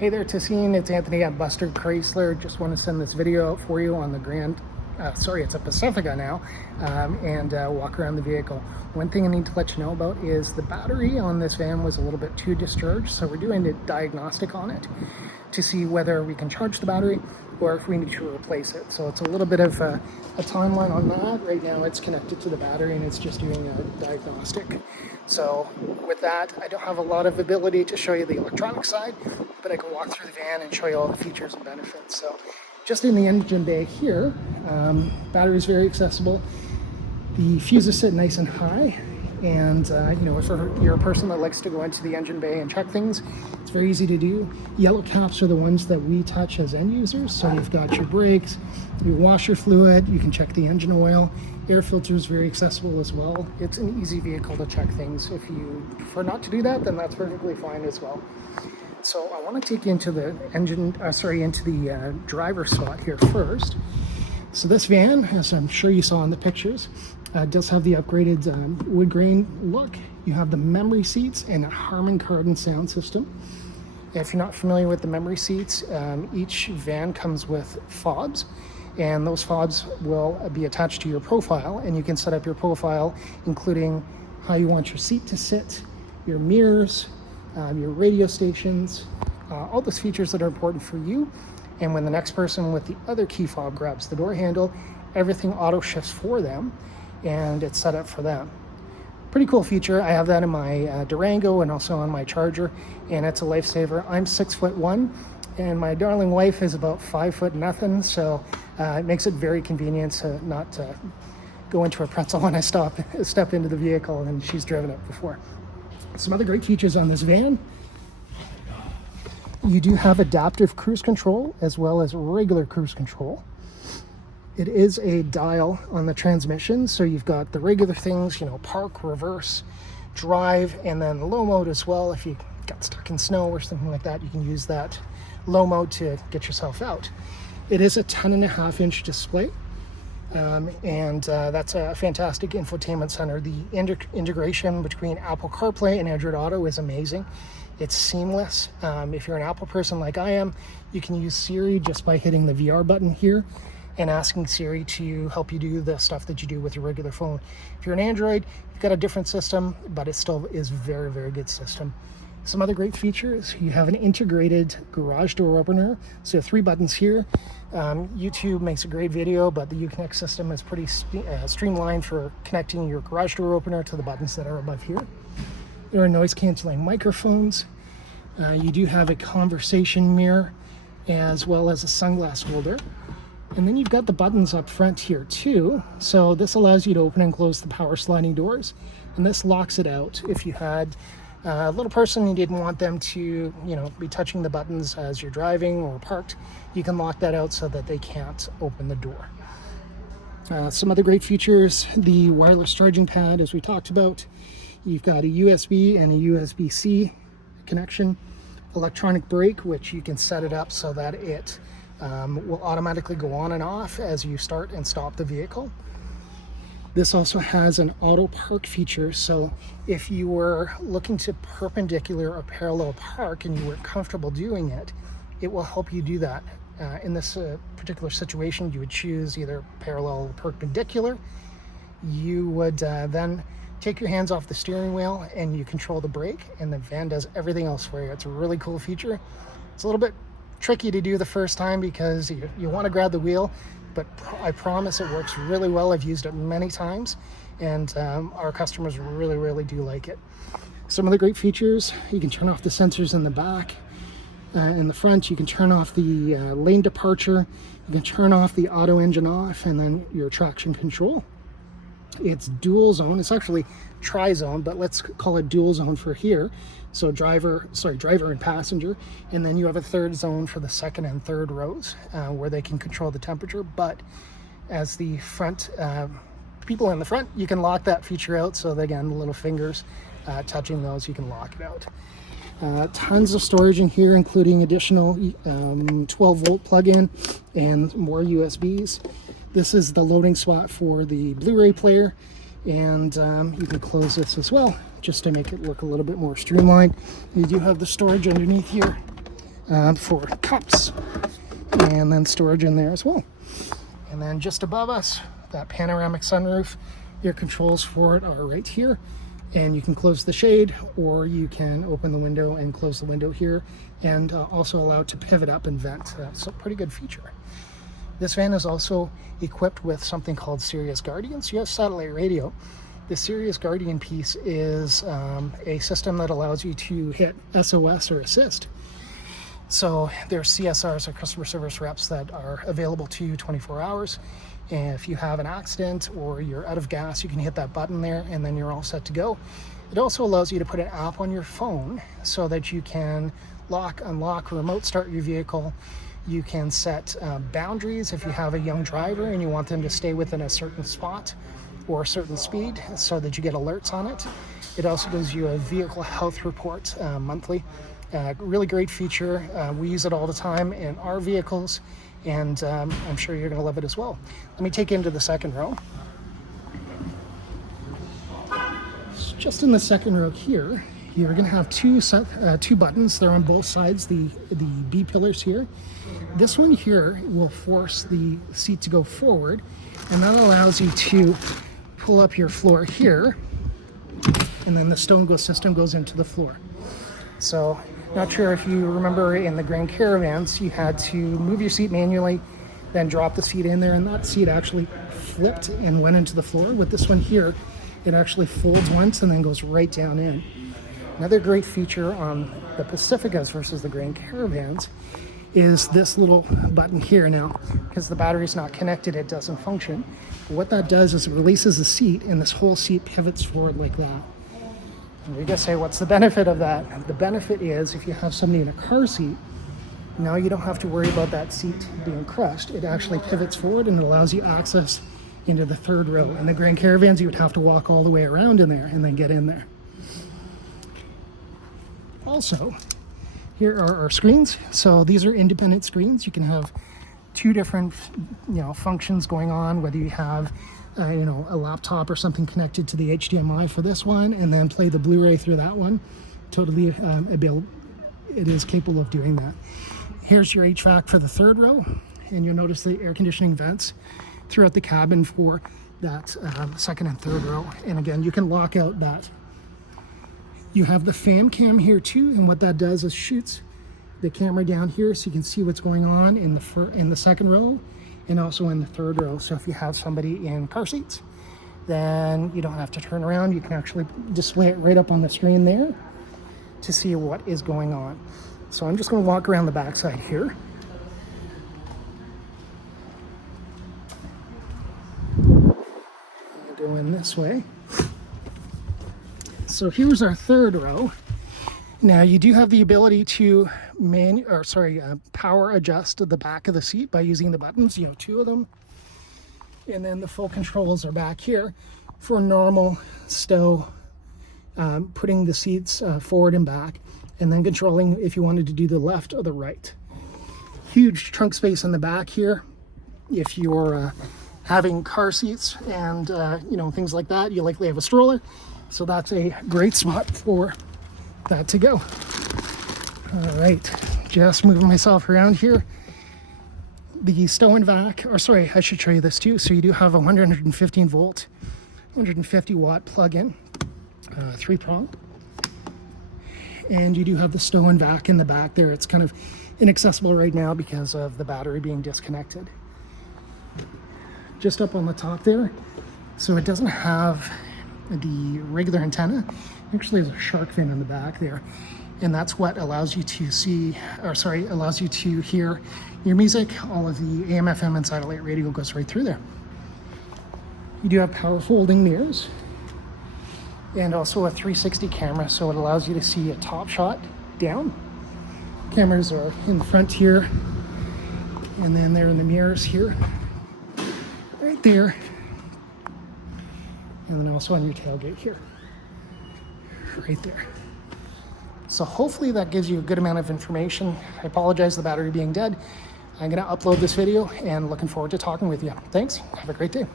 Hey there, Tassine. It's Anthony at Buster Chrysler. Just want to send this video out for you on the it's a Pacifica now, and walk around the vehicle. One thing I need to let you know about is the battery on this van was a little bit too discharged, so we're doing a diagnostic on it to see whether we can charge the battery or if we need to replace it. So it's a little bit of a timeline on that. Right now it's connected to the battery and it's just doing a diagnostic. So with that, I don't have a lot of ability to show you the electronic side, but I can walk through the van and show you all the features and benefits. So just in the engine bay here, battery is very accessible. The fuses sit nice and high, and if you're a person that likes to go into the engine bay and check things, it's very easy to do. Yellow caps are the ones that we touch as end users. So you've got your brakes, your washer fluid, you can check the engine oil. Air filter is very accessible as well. It's an easy vehicle to check things. If you prefer not to do that, then that's perfectly fine as well. So I want to take you into the driver spot here first. So this van, as I'm sure you saw in the pictures, does have the upgraded wood grain look. You have the memory seats and a Harman Kardon sound system. If you're not familiar with the memory seats, each van comes with fobs, and those fobs will be attached to your profile, and you can set up your profile, including how you want your seat to sit, your mirrors, your radio stations, all those features that are important for you. And when the next person with the other key fob grabs the door handle, everything auto shifts for them and it's set up for them. Pretty cool feature. I have that in my Durango and also on my Charger, and it's a lifesaver. I'm 6'1", and my darling wife is about 5 foot nothing, so it makes it very convenient to not go into a pretzel when I step into the vehicle, and she's driven it before. Some other great features on this van. You do have adaptive cruise control as well as regular cruise control. It is a dial on the transmission, so you've got the regular things, park, reverse, drive, and then low mode as well. If you got stuck in snow or something like that, you can use that low mode to get yourself out. It is a 10.5-inch display, and that's a fantastic infotainment center. The integration between Apple CarPlay and Android Auto is amazing. It's seamless. If you're an Apple person like I am, you can use Siri just by hitting the VR button here and asking Siri to help you do the stuff that you do with your regular phone. If you're an Android, you've got a different system, but it still is very, very good system. Some other great features: you have an integrated garage door opener. So 3 buttons here. YouTube makes a great video, but the Uconnect system is pretty streamlined for connecting your garage door opener to the buttons that are above here. There are noise canceling microphones. You do have a conversation mirror as well as a sunglass holder. And then you've got the buttons up front here too. So this allows you to open and close the power sliding doors. And this locks it out. If you had a little person, you didn't want them to, be touching the buttons as you're driving or parked, you can lock that out so that they can't open the door. Some other great features: the wireless charging pad, as we talked about. You've got a USB and a USB-C connection. Electronic brake, which you can set it up so that it will automatically go on and off as you start and stop the vehicle. This also has an auto park feature, so if you were looking to perpendicular or parallel park and you weren't comfortable doing it, it will help you do that. In this particular situation, you would choose either parallel or perpendicular. You would then take your hands off the steering wheel and you control the brake, and the van does everything else for you. It's a really cool feature. It's a little bit tricky to do the first time because you want to grab the wheel, but I promise it works really well. I've used it many times, and our customers really, really do like it. Some of the great features: you can turn off the sensors in the back. In the front, you can turn off the lane departure, you can turn off the auto engine off, and then your traction control. It's dual zone. It's actually tri-zone, but let's call it dual zone for here. So driver and passenger, and then you have a third zone for the second and third rows where they can control the temperature. But as the front people in the front, you can lock that feature out. So again, the little fingers touching those, you can lock it out. Tons of storage in here, including additional 12-volt plug-in and more USBs. This is the loading spot for the Blu-ray player, and you can close this as well just to make it look a little bit more streamlined. You do have the storage underneath here for cups, and then storage in there as well. And then just above us, that panoramic sunroof, your controls for it are right here. And you can close the shade, or you can open the window and close the window here, and also allow it to pivot up and vent. So pretty good feature. This van is also equipped with something called Sirius Guardian. So you have satellite radio. The Sirius Guardian piece is a system that allows you to hit SOS or assist. So there's CSRs, or customer service reps, that are available to you 24 hours. And if you have an accident or you're out of gas, you can hit that button there and then you're all set to go. It also allows you to put an app on your phone so that you can lock, unlock, remote start your vehicle. You can set boundaries if you have a young driver and you want them to stay within a certain spot or a certain speed so that you get alerts on it. It also gives you a vehicle health report monthly. Really great feature. We use it all the time in our vehicles, and I'm sure you're going to love it as well. Let me take you into the second row. So just in the second row here, you're going to have two buttons. They're on both sides, the B pillars here. This one here will force the seat to go forward, and that allows you to pull up your floor here, and then the stone go system goes into the floor. So, not sure if you remember in the Grand Caravans, you had to move your seat manually, then drop the seat in there, and that seat actually flipped and went into the floor. With this one here, it actually folds once and then goes right down in. Another great feature on the Pacificas versus the Grand Caravans is this little button here. Now, because the battery's not connected, it doesn't function. But what that does is it releases the seat, and this whole seat pivots forward like that. And you're gonna say, what's the benefit of that? The benefit is if you have somebody in a car seat, now you don't have to worry about that seat being crushed. It actually pivots forward and it allows you access into the third row. In the Grand Caravans, you would have to walk all the way around in there and then get in there. Also, here are our screens. So these are independent screens. You can have two different, functions going on, whether you have a laptop or something connected to the HDMI for this one, and then play the Blu-ray through that one. Totally it is capable of doing that. Here's your HVAC for the third row, and you'll notice the air conditioning vents throughout the cabin for that second and third row. And again, you can lock out that. You have the fam cam here too, and what that does is shoots the camera down here so you can see what's going on in the second row and also in the third row. So if you have somebody in car seats, then you don't have to turn around. You can actually display it right up on the screen there to see what is going on. So I'm just going to walk around the backside here. I'll go in this way. So here's our third row. Now you do have the ability to power adjust the back of the seat by using the buttons, two of them. And then the full controls are back here for normal stow, putting the seats forward and back, and then controlling if you wanted to do the left or the right. Huge trunk space in the back here. If you're having car seats and things like that, you likely have a stroller. So that's a great spot for that to go. All right, just moving myself around here. The stow and vac, I should show you this too. So you do have a 115 volt, 150 watt plug-in, 3-prong. And you do have the stow and vac in the back there. It's kind of inaccessible right now because of the battery being disconnected. Just up on the top there. So it doesn't have the regular antenna. Actually, there's a shark fin in the back there, and that's what allows you to allows you to hear your music. All of the AM, FM, and satellite radio goes right through there. You do have power folding mirrors and also a 360 camera, so it allows you to see a top shot down. Cameras are in the front here, and then they're in the mirrors here, right there. And then also on your tailgate here, right there. So hopefully that gives you a good amount of information. I apologize for the battery being dead. I'm gonna upload this video and looking forward to talking with you. Thanks, have a great day.